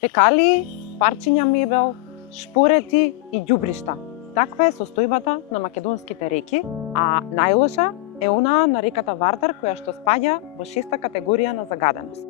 Фекалии, парчиња мебел, шпорети и ѓубришта. Таква е состојбата на македонските реки, а најлоша е онаа на реката Вардар, која што спаѓа во 6-та категорија на загаденост.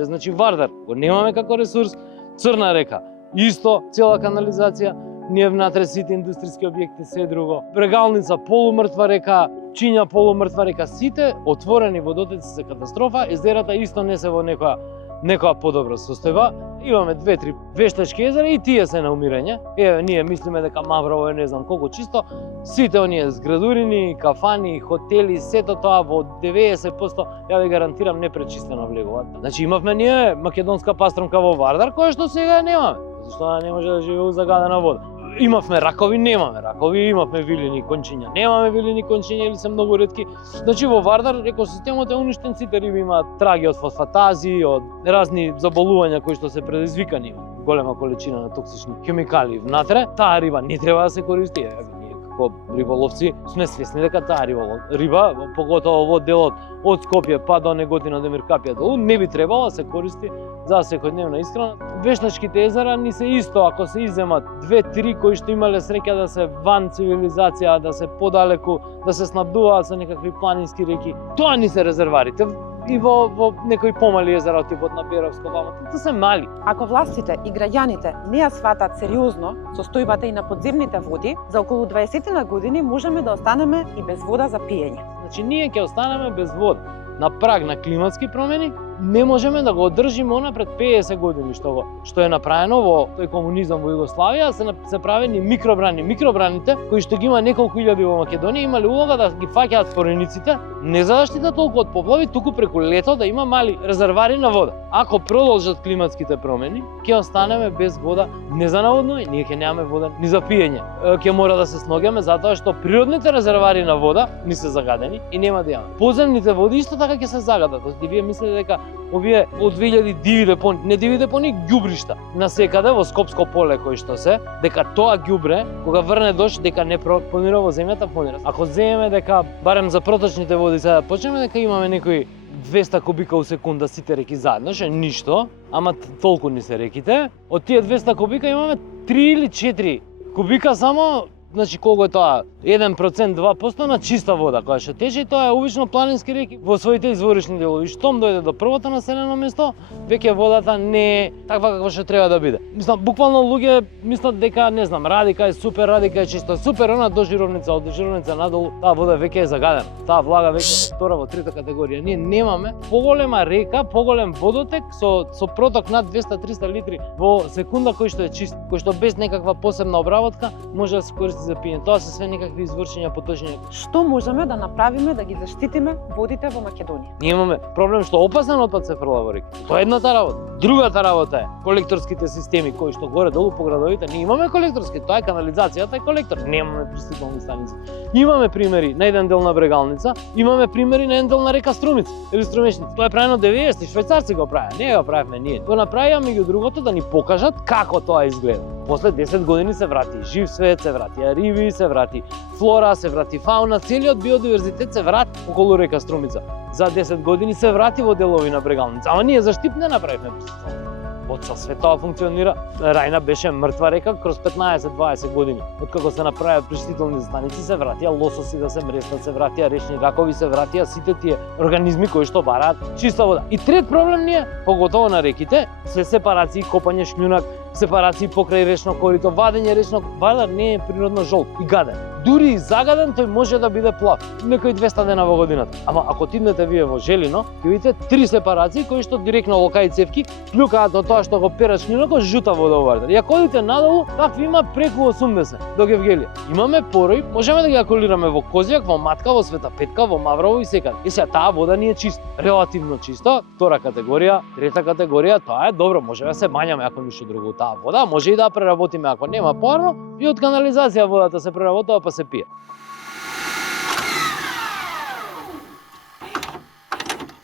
Значи Вардар го немаме како ресурс, Црна река исто, цела канализација, ние внатре сите индустријски објекти, се друго. Брегалница полумртва река, Чиња полумртва река, сите отворени водотоци се катастрофа, езерата исто не се во некоја подобра состојба. Имаме 2-3 вештачки езера и тие се на умирање. Еве, ние мислиме дека Маврово е не знам колку чисто. Сите оние зградурини, кафани, хотели, сето тоа во 90% ја ви гарантирам непречистено влегуваат. Значи имавме ние македонска пастромка во Вардар, која што сега немаме. Зашто она не може да живее у загадена вода. Имавме ракови, немаме ракови, имавме вилини кончиња, немаме вилини кончиња или се многу ретки. Значи во Вардар екосистемот е уништен, сите риби имаат траги од фосфатази, од разни заболувања кои што се предизвикани, голема количина на токсични хемикали внатре. Таа риба не треба да се користи. Ние како риболовци сме свесни дека таа риба, поготово во делот од Скопје па до Неготина до Миркапија долу, не би требало да се користи за секојдневна исхрана. Вештачките езера ни се исто, ако се изземат 2-3 кои што имале среќа да се ван цивилизација, да се подалеку, да се снабдуваат со некакви планински реки, тоа ни се резерварите. И во некои помали езера, типот на Беровско, тоа се мали. Ако властите и граѓаните не ја сватат сериозно состојбата и на подземните води, за околу 20 на години можеме да останеме и без вода за пиење. Значи ние ќе останеме без вода. На праг на климатски промени не можеме да го одржиме она пред 50 години што е направено во тој комунизам во Југославија, се правени микробрани. Микробраните кои што ги има неколку илјади во Македонија имале улога да ги фаќаат корениците, не за да штитат толку од поплави, туку преку лето да има мали резервари на вода. Ако продолжат климатските промени, ќе останеме без вода не за наводнување, ние ќе немаме вода ни за пиење. Ќе мора да се сногаме затоа што природните резервари на вода ни се загадени и нема да имаме. Подземните води исто така ќе се загадат. И вие мислите дека овие од 2000 диви депони, не диви депони, ѓубришта насекаде во Скопско поле кои што се, дека тоа ѓубре кога врне дожд дека не понира во земјата, понира. Ако земеме дека барем за проточните води сега почнеме дека имаме некои 200 кубика у секунда сите реки заедно, што е ништо, ама толку ни се реките. Од тие 200 кубика имаме 3 или 4 кубика само. Значи колку е тоа? 1%, 2% на чиста вода која што тече, тоа е обично планински реки во своите изворични делови. Штом дојде до првото населено место, веќе водата не е таква каква што треба да биде. Мислам, буквално луѓе мислат дека, не знам, Радика е супер, Радика е чисто супер, она до Жировница, од Жировница надолу, таа вода веќе е загадена. Таа влага веќе во 2-та, во 3-та категорија. Ние немаме поголема река, поголем водотек со проток над 200-300 литри во секунда кој што е чист, кој што без некаква посебна обработка може да се користи за пиење. Тоа се све некакви извршења, поточња. Што можеме да направиме да ги заштитиме водите во Македонија? Ние имаме проблем што опасен отпад се фрла во река. Тоа е едната работа. Другата работа е колекторските системи кои што горе долу по градовите. Ние имаме колекторски, тоа е канализацијата и колектор. Немаме пристигнални станици. Имаме примери на еден дел на Брегалница, имаме примери на еден дел на река Струмица или Струмешница. Тоа е правено 90-ти, швајцарци го правеа, не го правевме ние. Го направија меѓу другото да ни покажат како тоа изгледа. После 10 години се врати жив свет, се врати риби, се врати флора, се врати фауна, целиот биодиверзитет се врати околу река Струмица. За 10 години се врати во делови на Брегалница, ама ние за Штип не направивме пристигнални. Од цел свет тоа функционира. Рајна беше мртва река кроз 15-20 години. Откако се направија пречистителни станици, се вратија лососи да се мрестат, се вратија речни ракови, се вратија сите тие организми кои што бараат чиста вода. И трет проблем ни е, поготово на реките, се сепарации, копање шљунак, сепарации покрај речно корито, вадење речно. Вардар не е природно жолт и гаден. Дури и загаден, тој може да биде плав некои 200 дена во годината. Ама ако тиднете вие во Желино, ќе видите 3 сепарации кои што директно во кај цевки клюкаат од тоа што го перат шљунокот, жута вода во Вардар. И ако одите надолу, такви има преку 80 до Гевгелија. Имаме порои, можеме да ги акулираме во Козјак, во Матка, во Света Петка, во Маврово и секаде. И сега таа вода ни е чиста, релативно чиста, 2-та категорија, 3-та категорија, тоа е добро, можеме да се бањаме ако ништо друго таа вода, може и да преработиме ако нема парно, и од канализација водата се преработува па се пие.